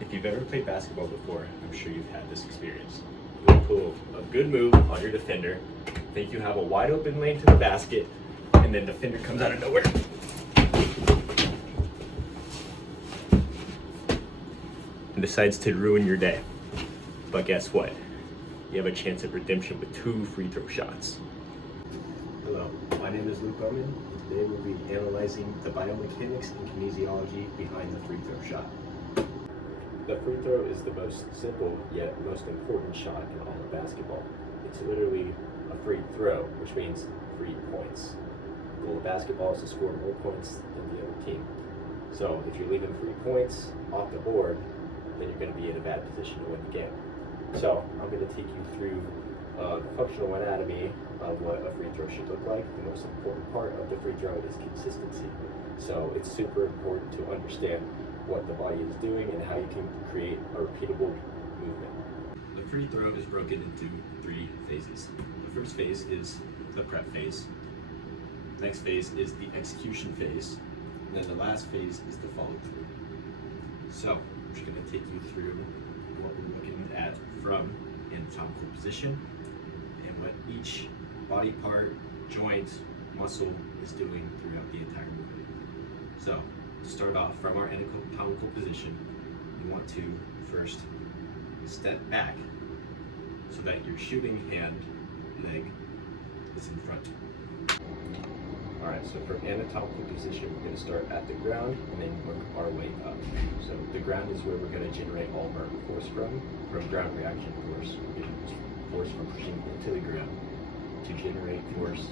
If you've ever played basketball before, I'm sure you've had this experience. You'll pull a good move on your defender, think you have a wide open lane to the basket, and then defender comes out of nowhere. And decides to ruin your day. But guess what? You have a chance at redemption with 2 free throw shots. Hello, my name is Luke Bowman, and today we'll be analyzing the biomechanics and kinesiology behind the free throw shot. The free throw is the most simple yet most important shot in all of basketball. It's literally a free throw, which means free points. The goal of basketball is to score more points than the other team. So if you're leaving free points off the board, then you're going to be in a bad position to win the game. So I'm going to take you through the functional anatomy of what a free throw should look like. The most important part of the free throw is consistency. So it's super important to understand what the body is doing and how you can create a repeatable movement. The free throw is broken into 3 phases. The first phase is the prep phase. The next phase is the execution phase. And then the last phase is the follow through. So I'm just going to take you through what we're looking at from anatomical position and what each body part, joint, muscle is doing throughout the entire movement. So to start off from our anatomical position, you want to first step back so that your shooting hand leg is in front. Alright, so for anatomical position, we're going to start at the ground and then work our way up. So the ground is where we're going to generate all of our force from ground reaction force. We're going to use force from pushing into the ground to generate force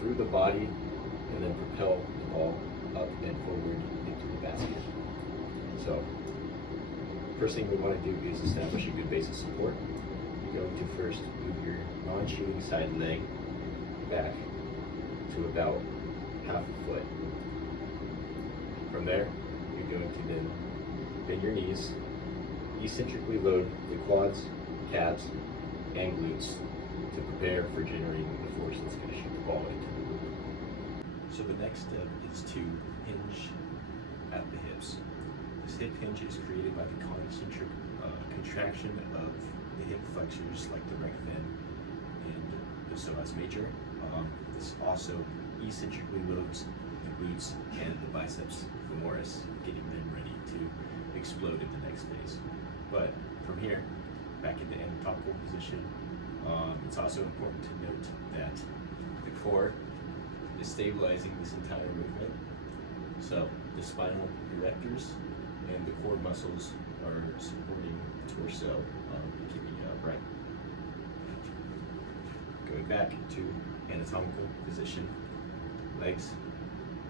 through the body and then propel the ball up and forward into the basket. So first thing we want to do is establish a good base of support. You're going to first move your non-shooting side leg back to about half a foot. From there, you're going to then bend your knees, eccentrically load the quads, calves, and glutes to prepare for generating the force that's going to shoot the ball into the hoop. So the next step is to hinge at the hips. This hip hinge is created by the concentric contraction of the hip flexors like the rectus and the psoas major. This also eccentrically loads the glutes and the biceps femoris, getting them ready to explode in the next phase. But from here, back into anatomical position, it's also important to note that the core is stabilizing this entire movement. So the spinal erectors and the core muscles are supporting the torso, keeping it upright. Going back to anatomical position, legs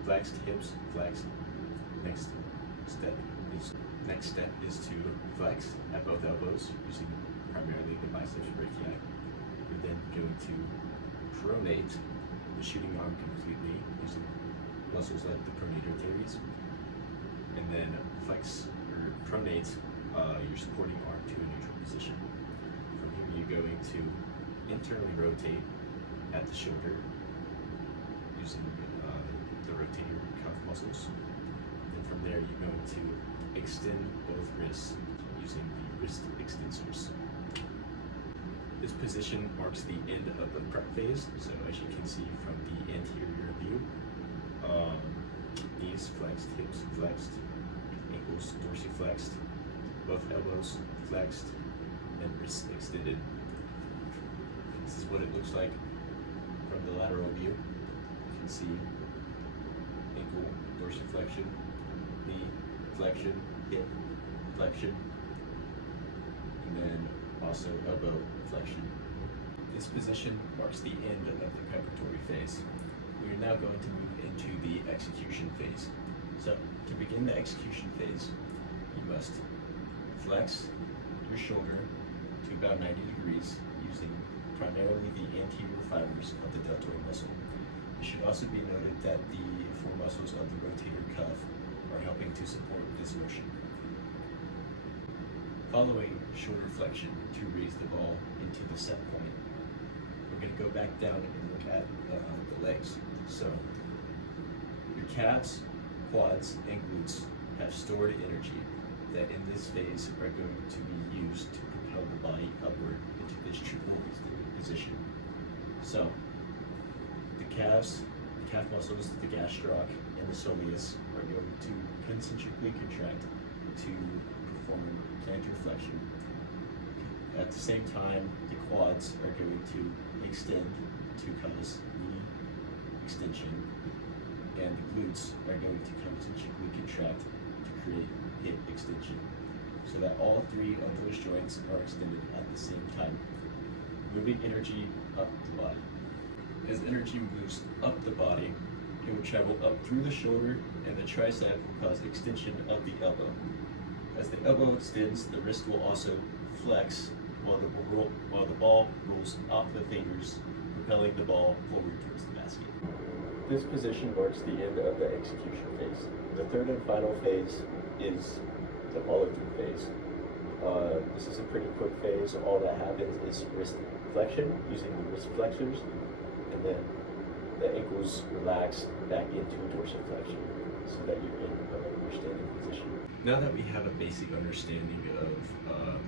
flexed, hips flexed. Next step is to flex at both elbows using primarily the biceps brachii. We're then going to pronate the shooting arm completely using muscles like the pronator teres, and then flex or pronate your supporting arm to a neutral position. From here, you're going to internally rotate at the shoulder using the rotator cuff muscles. And from there, you're going to extend both wrists using the wrist extensors. This position marks the end of the prep phase. So as you can see from the anterior view, knees flexed, hips flexed, ankles dorsiflexed, both elbows flexed, and wrists extended. This is what it looks like from the lateral view. You can see ankle dorsiflexion, knee flexion, hip flexion, and then also elbow flexion. This position marks the end of the preparatory phase. We are now going to move into the execution phase. So to begin the execution phase, you must flex your shoulder to about 90 degrees using primarily the anterior fibers of the deltoid muscle. It should also be noted that the 4 muscles of the rotator cuff are helping to support this motion. Following shoulder flexion to raise the ball into the set point, we're going to go back down and look at the legs. So your calves, quads, and glutes have stored energy that in this phase are going to be used to propel the body upward into this triple position. So, the calves, the calf muscles, the gastroc, and the soleus are going to concentrically contract to perform plantar flexion. At the same time, the quads are going to extend to cause knee extension, and the glutes are going to concentrically contract to create hip extension, so that all three of those joints are extended at the same time, moving energy up the body. As energy moves up the body, it will travel up through the shoulder, and the tricep will cause extension of the elbow. As the elbow extends, the wrist will also flex while the ball rolls off the fingers, propelling the ball forward towards the basket. This position marks the end of the execution phase. The third and final phase is the follow-through phase. This is a pretty quick phase. All that happens is wrist flexion using the wrist flexors, and then the ankles relax back into dorsiflexion so that you're in your standing position. Now that we have a basic understanding of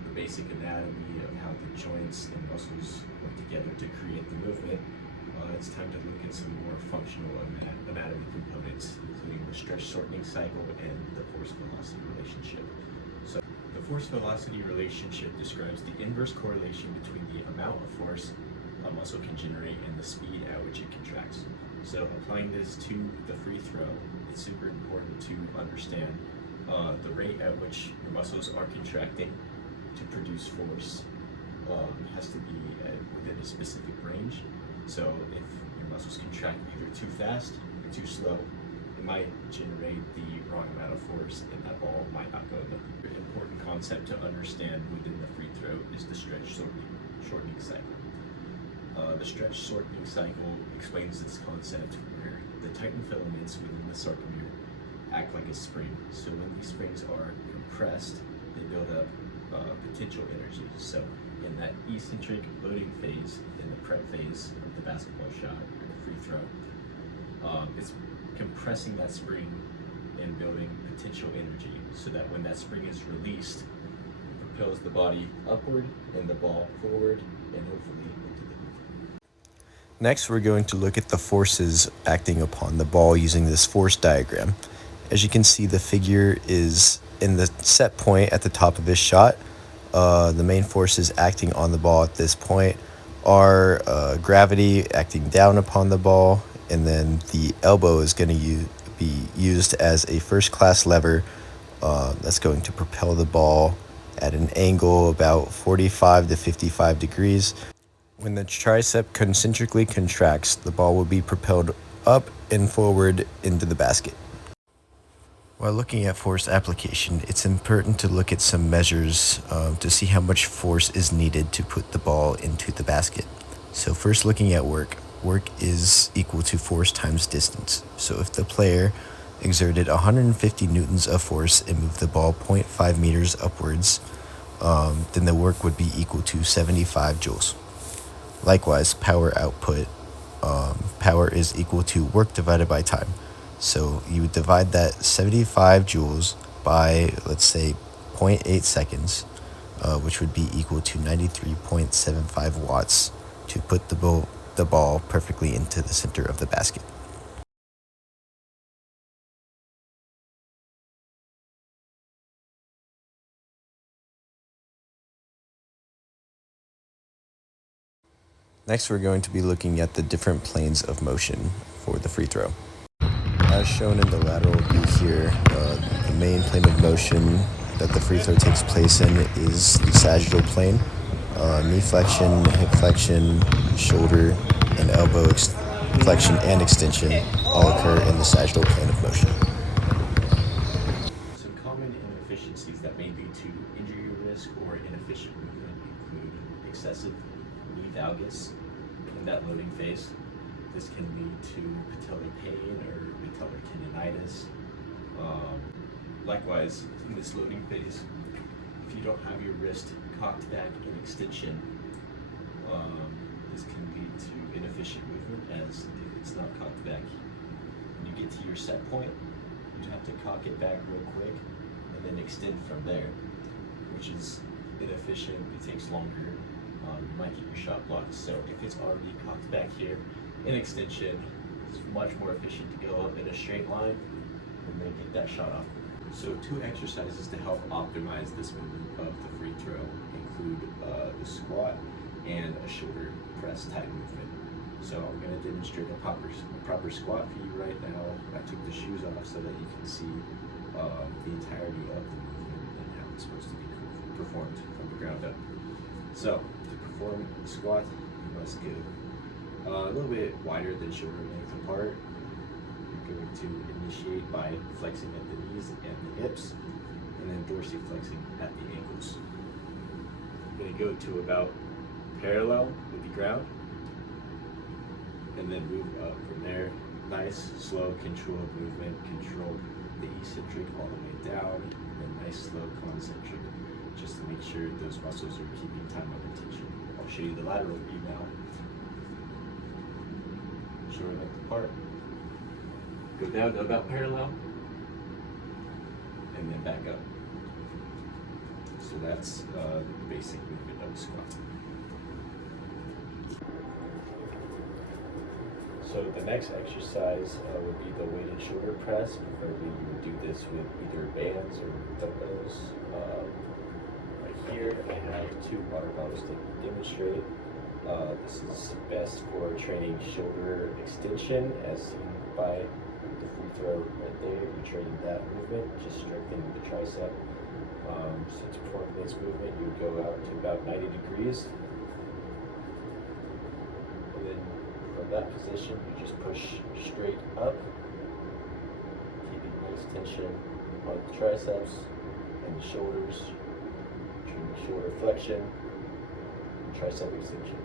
the basic anatomy of how the joints and muscles work together to create the movement, it's time to look at some more functional anatomy components, including the stretch-shortening cycle and the force-velocity relationship. So, the force-velocity relationship describes the inverse correlation between the amount of force a muscle can generate and the speed at which it contracts. So, applying this to the free throw, it's super important to understand the rate at which your muscles are contracting to produce force has to be within a specific range. So if your muscles contract either too fast or too slow, it might generate the wrong amount of force and that ball might not go in. The important concept to understand within the free throw is the stretch-shortening cycle. The stretch-shortening cycle explains this concept where the tightened filaments within the sarcomere act like a spring. So when these springs are compressed, they build up potential energy. So in that eccentric loading phase, in the prep phase of the basketball shot or the free throw, it's compressing that spring and building potential energy so that when that spring is released, it propels the body upward and the ball forward and hopefully into the hoop. Next, we're going to look at the forces acting upon the ball using this force diagram. As you can see, the figure is in the set point at the top of his shot. The main forces acting on the ball at this point are gravity acting down upon the ball, and then the elbow is going to be used as a first-class lever that's going to propel the ball at an angle about 45 to 55 degrees. When the tricep concentrically contracts, the ball will be propelled up and forward into the basket. While looking at force application, it's important to look at some measures to see how much force is needed to put the ball into the basket. So first, looking at work. Work is equal to force times distance. So if the player exerted 150 newtons of force and moved the ball 0.5 meters upwards, then the work would be equal to 75 joules. Likewise, power output. Power is equal to work divided by time. So you would divide that 75 joules by, let's say, 0.8 seconds, which would be equal to 93.75 watts to put the ball perfectly into the center of the basket. Next, we're going to be looking at the different planes of motion for the free throw. As shown in the lateral view here, the main plane of motion that the free throw takes place in is the sagittal plane. Knee flexion, hip flexion, shoulder, and elbow flexion and extension all occur in the sagittal plane of motion. Some common inefficiencies that may lead to injury risk or inefficient movement include excessive knee valgus in that loading phase. This can lead to patellar pain or patellar tendonitis. Likewise, in this loading phase, if you don't have your wrist cocked back in extension, this can lead to inefficient movement, as if it's not cocked back, when you get to your set point, you have to cock it back real quick, and and then extend from there, which is inefficient. It takes longer. You might get your shot blocked. So if it's already cocked back here, in extension, it's much more efficient to go up in a straight line and then get that shot off. So 2 exercises to help optimize this movement of the free throw include the squat and a shoulder press type movement. So I'm going to demonstrate a proper squat for you right now. I took the shoes off so that you can see the entirety of the movement and how it's supposed to be performed from the ground up. So to perform the squat, you must go a little bit wider than shoulder length apart. You're going to initiate by flexing at the knees and the hips, and then dorsiflexing at the ankles. You're going to go to about parallel with the ground, and then move up from there. Nice, slow, controlled movement. Control the eccentric all the way down, and then nice, slow, concentric, just to make sure those muscles are keeping time under tension. I'll show you the lateral view now. Shoulder length apart. Go down to about parallel, and then back up. So that's the basic movement of the squat. So the next exercise would be the weighted shoulder press. Preferably you would do this with either bands or dumbbells. Right here I have 2 water bottles to demonstrate. This is best for training shoulder extension, as seen by the free throw right there. You're training that movement, just strengthening the tricep. So to perform this movement, you would go out to about 90 degrees. And then from that position, you just push straight up, keeping nice tension on the triceps and the shoulders, training shoulder flexion and tricep extension.